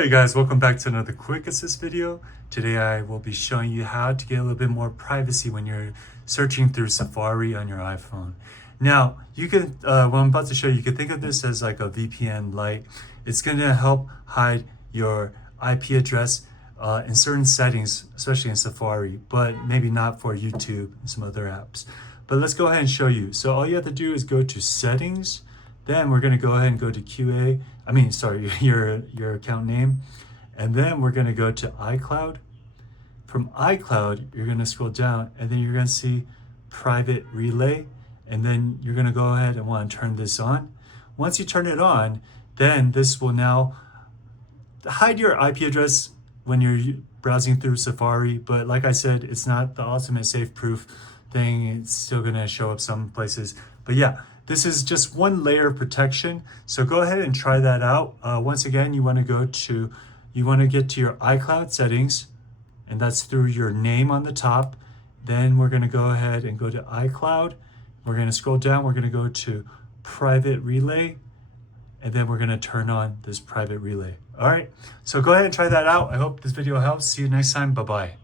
Hey guys, welcome back to another quick assist video. Today I will be showing you how to get a little bit more privacy when you're searching through Safari on your iPhone. Now, you can, what I'm about to show you, you can think of this as like a VPN Lite. It's going to help hide your IP address in certain settings, especially in Safari, but maybe not for YouTube and some other apps. But let's go ahead and show you. So all you have to do is go to Settings. Then we're going to go ahead and go to your account name. And then we're going to go to iCloud. From iCloud, you're going to scroll down and then you're going to see private relay. And then you're going to go ahead and want to turn this on. Once you turn it on, then this will now hide your IP address when you're browsing through Safari. But like I said, it's not the ultimate safe proof thing. It's still going to show up some places. But yeah, this is just one layer of protection. So go ahead and try that out. Once again, you want to get to your iCloud settings, and that's through your name on the top. Then we're going to go ahead and go to iCloud. We're going to scroll down. We're going to go to private relay, and then we're going to turn on this private relay. All right, so go ahead and try that out. I hope this video helps. See you next time. Bye-bye.